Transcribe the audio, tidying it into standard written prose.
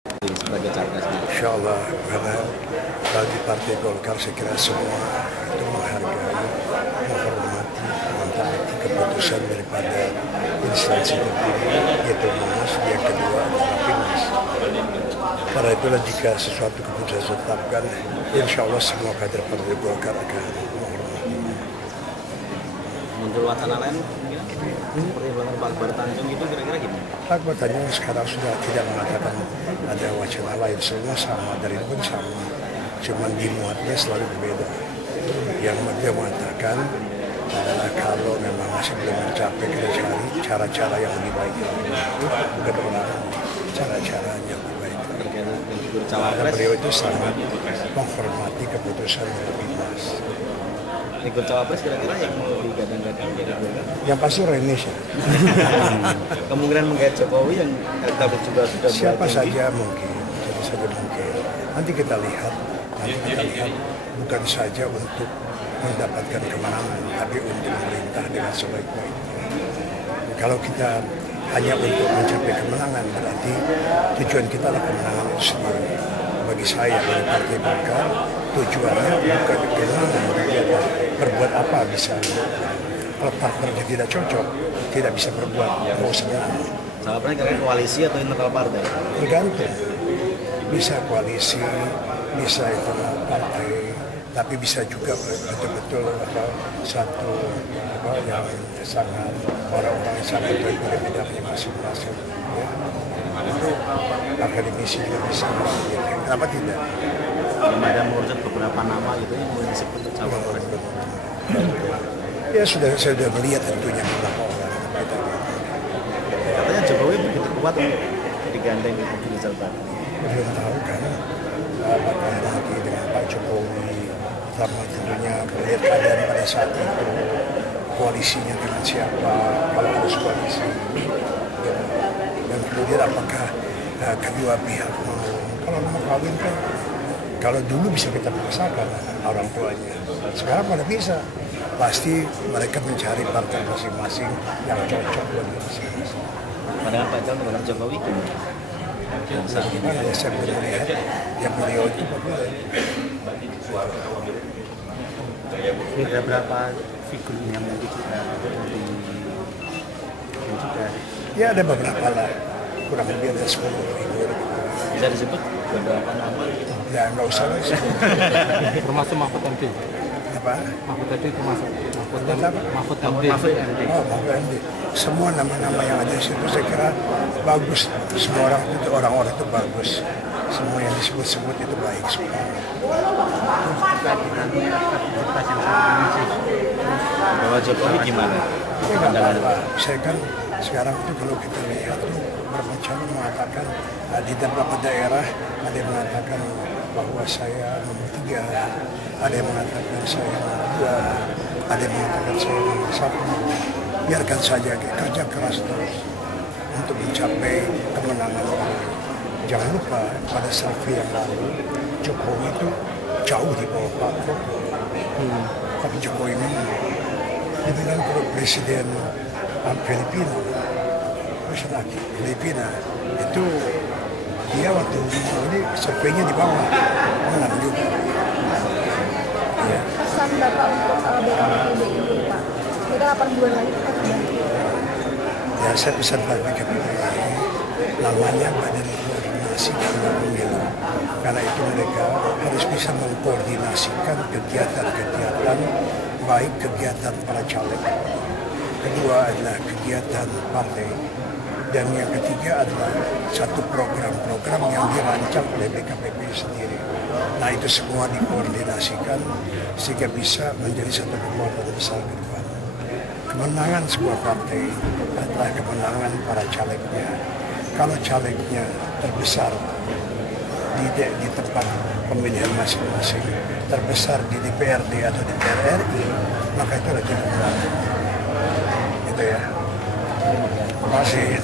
sebagai capresnya? Insya Allah, karena bagi Partai Golkar saya kira semua itu menghargai, menghormati, mentaati keputusan daripada instansi tertinggi, yaitu Munas, yang kedua adalah Rapimnas. Karena itulah jika sesuatu keputusan ditetapkan, insya Allah semua kader Partai Golkar akan menghormati. Muncul wacana lain kemungkinan seperti belakang Pak Akbar Tanjung itu kira-kira gimana? Pak Akbar Tanjung sekarang sudah tidak mengatakan ada wacana lain, semua sama, dari pun sama, cuman dimuatnya selalu berbeda. Yang dia mengatakan adalah kalau memang masih belum mencapai, kita cari cara-cara yang lebih baik, bukan orang cara-cara yang lebih baik. Terkait dengan figur Karena cawapres, beliau itu sangat menghormati keputusan dari Rapimnas. figur cawapres kira-kira yang mau digadang-gadang jadi Golkar? Yang pasti Renis ya. Kemungkinan menggait Jokowi yang tapi juga sudah Siapa mulai saja mungkin, siapa saja mungkin. Nanti kita lihat bukan saja untuk mendapatkan kemenangan, tapi untuk memerintah dengan sebaik-baiknya. Kalau kita hanya untuk mencapai kemenangan, berarti tujuan kita adalah kemenangan itu sendiri. Bagi saya, bagi Partai Golkar, tujuannya bukan kemenangan, tapi adalah berbuat apa bisa. Kalau partnernya tidak cocok, tidak bisa berbuat, mau senang. Cawapresnya kira-kira koalisi atau internal partai? Tergantung, bisa koalisi, bisa internal partai, tapi bisa juga betul-betul satu yang sangat orang-orang yang sangat berbeda masing-masing. Ya. Akademisi juga bisa. Ya. Kenapa tidak? Belum ada menurut beberapa nama itu yang boleh disebut cawapres. Ya saya sudah melihat tentunya beberapa orang. Katanya Jokowi begitu kuat untuk digandeng di Rizal Bakri. Belum tahu kan apakah nanti dengan Pak Jokowi, sama tentunya melihat keadaan pada saat itu, koalisinya dengan siapa, kalau harus koalisi, dan kemudian apakah kedua pihak mau, kalau mau kawin kan, kalau dulu bisa kita paksakan orang tuanya, sekarang mana bisa, pasti mereka mencari partai masing-masing yang cocok buat masing-masing. Padahal Pak Jokowi dengan Jokowi saat ini Mana saya belum melihat yang beliau itu ada berapa figur yang mungkin juga ya ada beberapa lah, kurang lebih ada 10 figur. bisa disebut beberapa nama gitu. Ya nggak usah lah. Termasuk Mahfud MD. Apa? Mahfud MD termasuk Mahfud MD. Apa? Mahfud MD. Oh, Mahfud MD. Semua nama-nama yang ada di situ saya kira bagus. Semua orang itu bagus. Semua yang disebut-sebut itu baik semua. Bahwa Jokowi gimana? Ya nggak apa-apa. Saya kan sekarang itu kalau kita lihat tuh bermacam mengatakan di beberapa daerah ada yang mengatakan bahwa saya nomor 3, ada yang mengatakan saya nomor 2, ada yang mengatakan saya nomor 1. Biarkan saja, kerja keras terus untuk mencapai kemenangan. Jangan lupa pada survei yang lalu Jokowi itu jauh di bawah Pak Prabowo. Tapi Jokowi memang dibilang kalau presiden Filipina, presiden Filipina itu dia waktu ini surveinya di bawah menang juga. Ya. Pesan Bapak untuk BKPBI Pak, kita 8 bulan lagi kita sudah. Ya saya pesan pada BKPBI, namanya Badan Koordinasi Pemilu, karena itu mereka harus bisa mengkoordinasikan kegiatan-kegiatan, baik kegiatan para caleg, kedua adalah kegiatan partai, dan yang ketiga adalah satu program-program yang dirancang oleh BKPBI sendiri. Nah itu semua dikoordinasikan sehingga bisa menjadi satu kekuatan besar ke depan. Kemenangan sebuah partai adalah kemenangan para calegnya. Kalau calegnya terbesar di tempat pemilihan masing-masing, terbesar di DPRD atau DPR RI, maka itu adalah kemenangan. Gitu ya. Terima kasih.